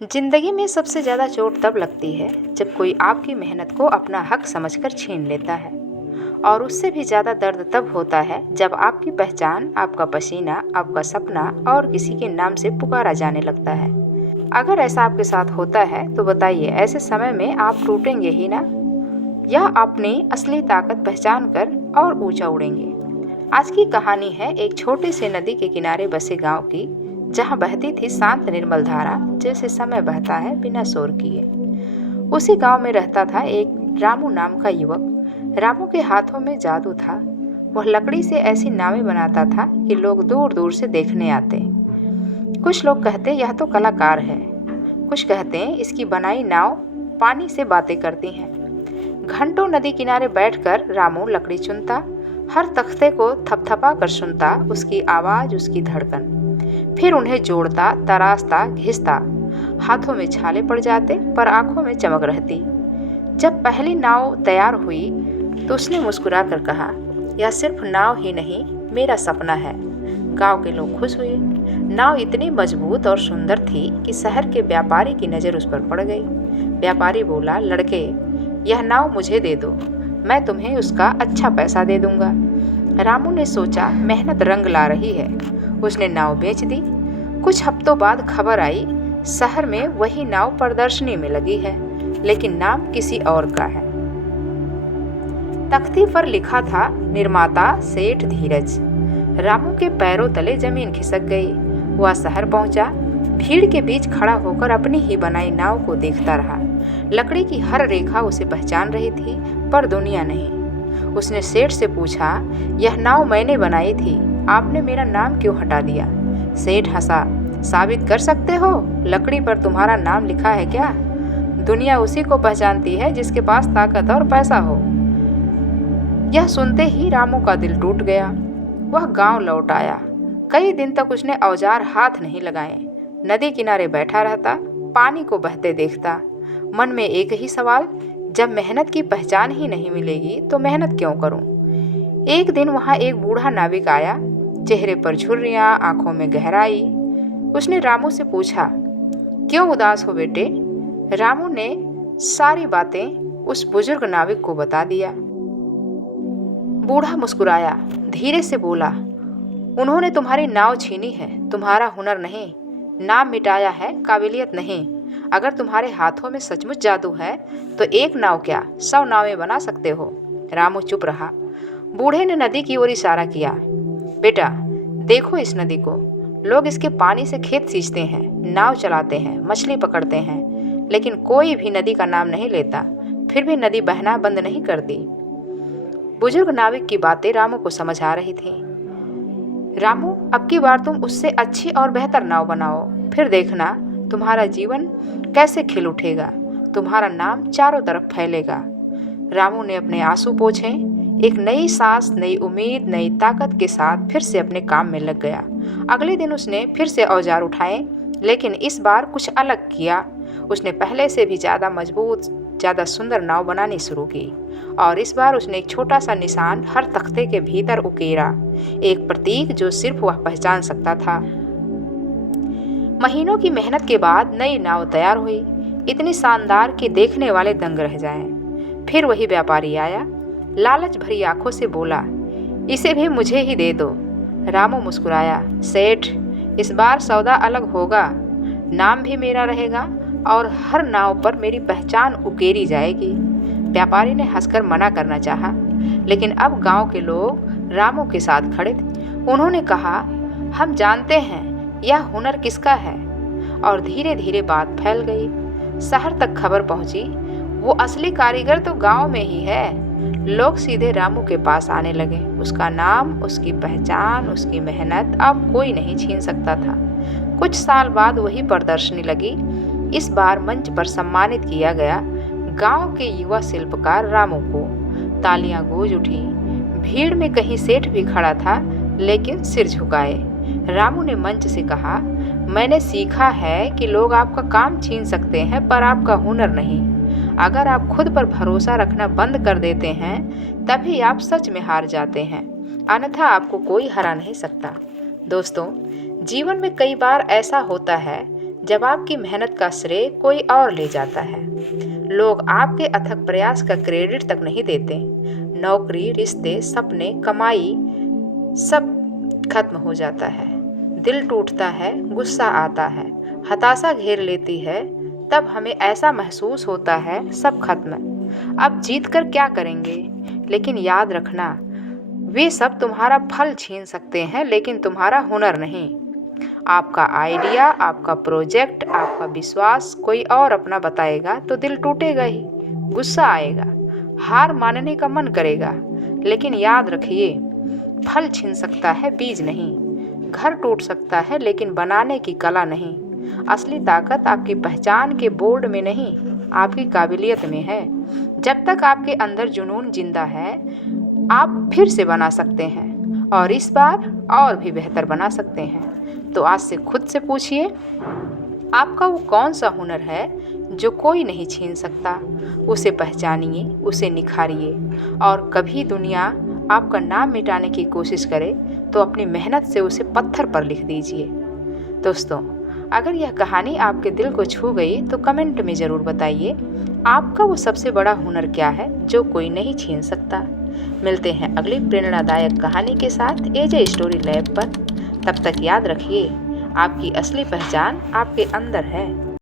जिंदगी में सबसे ज़्यादा चोट तब लगती है जब कोई आपकी मेहनत को अपना हक समझकर छीन लेता है। और उससे भी ज़्यादा दर्द तब होता है जब आपकी पहचान, आपका पसीना, आपका सपना और किसी के नाम से पुकारा जाने लगता है। अगर ऐसा आपके साथ होता है तो बताइए, ऐसे समय में आप टूटेंगे ही ना, या अपनी असली ताकत पहचान कर और ऊंचा उड़ेंगे। आज की कहानी है एक छोटे से नदी के किनारे बसे गांव की, जहां बहती थी शांत निर्मल धारा, जैसे समय बहता है बिना शोर किए। उसी गांव में रहता था एक रामू नाम का युवक। रामू के हाथों में जादू था। वह लकड़ी से ऐसी नावें बनाता था कि लोग दूर दूर से देखने आते। कुछ लोग कहते यह तो कलाकार है, कुछ कहते इसकी बनाई नाव पानी से बातें करती हैं। घंटों नदी किनारे बैठकर रामू लकड़ी चुनता, हर तख्ते को थपथपा कर सुनता, उसकी आवाज़, उसकी धड़कन। फिर उन्हें जोड़ता, तराशता, घिसता। हाथों में छाले पड़ जाते पर आंखों में चमक रहती। जब पहली नाव तैयार हुई तो उसने मुस्कुरा कर कहा, यह सिर्फ नाव ही नहीं, मेरा सपना है। गांव के लोग खुश हुए। नाव इतनी मजबूत और सुंदर थी कि शहर के व्यापारी की नज़र उस पर पड़ गई। व्यापारी बोला, लड़के, यह नाव मुझे दे दो, मैं तुम्हें उसका अच्छा पैसा दे दूंगा। रामू ने सोचा, मेहनत रंग ला रही है। उसने नाव बेच दी। कुछ हफ्तों बाद खबर आई, शहर में वही नाव प्रदर्शनी में लगी है, लेकिन नाम किसी और का है। तख्ती पर लिखा था, निर्माता सेठ धीरज। रामू के पैरों तले जमीन खिसक गई। वह शहर पहुंचा। भीड़ के बीच खड़ा होकर अपनी ही बनाई नाव को देखता रहा। लकड़ी की हर रेखा उसे पहचान रही थी, पर दुनिया नहीं। उसने सेठ से पूछा, यह नाव मैंने बनाई थी, आपने मेरा नाम क्यों हटा दिया? सेठ हंसा, साबित कर सकते हो? लकड़ी पर तुम्हारा नाम लिखा है क्या? दुनिया उसी को पहचानती है जिसके पास ताकत और पैसा हो। यह सुनते ही रामू का दिल टूट गया। वह गांव लौट आया। कई दिन तक उसने औजार हाथ नहीं लगाए। नदी किनारे बैठा रहता, पानी को बहते देखता। मन में एक ही सवाल, जब मेहनत की पहचान ही नहीं मिलेगी तो मेहनत क्यों करूं? एक दिन वहां एक बूढ़ा नाविक आया, चेहरे पर झुर्रियां, आंखों में गहराई। उसने रामू से पूछा, क्यों उदास हो बेटे? रामू ने सारी बातें उस बुजुर्ग नाविक को बता दिया। बूढ़ा मुस्कुराया, धीरे से बोला, उन्होंने तुम्हारी नाव छीनी है, तुम्हारा हुनर नहीं। नाम मिटाया है, काबिलियत नहीं। अगर तुम्हारे हाथों में सचमुच जादू है तो एक नाव क्या, 100 नावें बना सकते हो। रामू चुप रहा। बूढ़े ने नदी की ओर इशारा किया, बेटा देखो इस नदी को, लोग इसके पानी से खेत सींचते हैं, नाव चलाते हैं, मछली पकड़ते हैं, लेकिन कोई भी नदी का नाम नहीं लेता। फिर भी नदी बहना बंद नहीं करती। बुजुर्ग नाविक की बातें रामू को समझ आ रही थी। रामू, अब की बार तुम उससे अच्छी और बेहतर नाव बनाओ, फिर देखना तुम्हारा जीवन कैसे खिल उठेगा, तुम्हारा नाम चारों तरफ फैलेगा। रामू ने अपने आंसू पोंछे। एक नई सांस, नई उम्मीद, नई ताकत के साथ फिर से अपने काम में लग गया। अगले दिन उसने फिर से औजार उठाए, लेकिन इस बार कुछ अलग किया। उसने पहले से भी ज़्यादा मजबूत, ज़्यादा सुंदर नाव बनानी शुरू की। और इस बार उसने एक छोटा सा निशान हर तख्ते के भीतर उकेरा, एक प्रतीक जो सिर्फ वह पहचान सकता था। महीनों की मेहनत के बाद नई नाव तैयार हुई, इतनी शानदार कि देखने वाले दंग रह जाएं। फिर वही व्यापारी आया, लालच भरी आंखों से बोला, इसे भी मुझे ही दे दो। रामू मुस्कुराया, सेठ इस बार सौदा अलग होगा, नाम भी मेरा रहेगा और हर नाव पर मेरी पहचान उकेरी जाएगी। व्यापारी ने हंसकर मना करना चाहा, लेकिन अब गांव के लोग रामू के साथ खड़े थे। उन्होंने कहा, हम जानते हैं यह हुनर किसका है। और धीरे धीरे बात फैल गई। शहर तक खबर पहुंची, वो असली कारीगर तो गांव में ही है। लोग सीधे रामू के पास आने लगे। उसका नाम, उसकी पहचान, उसकी मेहनत अब कोई नहीं छीन सकता था। कुछ साल बाद वही प्रदर्शनी लगी। इस बार मंच पर सम्मानित किया गया गांव के युवा शिल्पकार रामू को। तालियां गूंज उठी। भीड़ में कहीं सेठ भी खड़ा था, लेकिन सिर झुकाए। रामू ने मंच से कहा, मैंने सीखा है कि लोग आपका काम छीन सकते हैं, पर आपका हुनर नहीं। अगर आप खुद पर भरोसा रखना बंद कर देते हैं, तभी आप सच में हार जाते हैं, अन्यथा आपको कोई हरा नहीं सकता। दोस्तों, जीवन में कई बार ऐसा होता है जब आपकी मेहनत का श्रेय कोई और ले जाता है। लोग आपके अथक प्रयास का क्रेडिट तक नहीं देते। नौकरी, रिश्ते, सपने, कमाई सब खत्म हो जाता है। दिल टूटता है, गुस्सा आता है, हताशा घेर लेती है। तब हमें ऐसा महसूस होता है सब खत्म, अब जीत कर क्या करेंगे। लेकिन याद रखना, वे सब तुम्हारा फल छीन सकते हैं लेकिन तुम्हारा हुनर नहीं। आपका आइडिया, आपका प्रोजेक्ट, आपका विश्वास कोई और अपना बताएगा तो दिल टूटेगा ही, गुस्सा आएगा, हार मानने का मन करेगा। लेकिन याद रखिए, फल छीन सकता है, बीज नहीं। घर टूट सकता है लेकिन बनाने की कला नहीं। असली ताकत आपकी पहचान के बोर्ड में नहीं, आपकी काबिलियत में है। जब तक आपके अंदर जुनून जिंदा है, आप फिर से बना सकते हैं और इस बार और भी बेहतर बना सकते हैं। तो आज से खुद से पूछिए, आपका वो कौन सा हुनर है जो कोई नहीं छीन सकता। उसे पहचानिए, उसे निखारिए और कभी दुनिया आपका नाम मिटाने की कोशिश करे तो अपनी मेहनत से उसे पत्थर पर लिख दीजिए। दोस्तों, अगर यह कहानी आपके दिल को छू गई तो कमेंट में ज़रूर बताइए, आपका वो सबसे बड़ा हुनर क्या है जो कोई नहीं छीन सकता। मिलते हैं अगली प्रेरणादायक कहानी के साथ एजे स्टोरी लैब पर। तब तक याद रखिए, आपकी असली पहचान आपके अंदर है।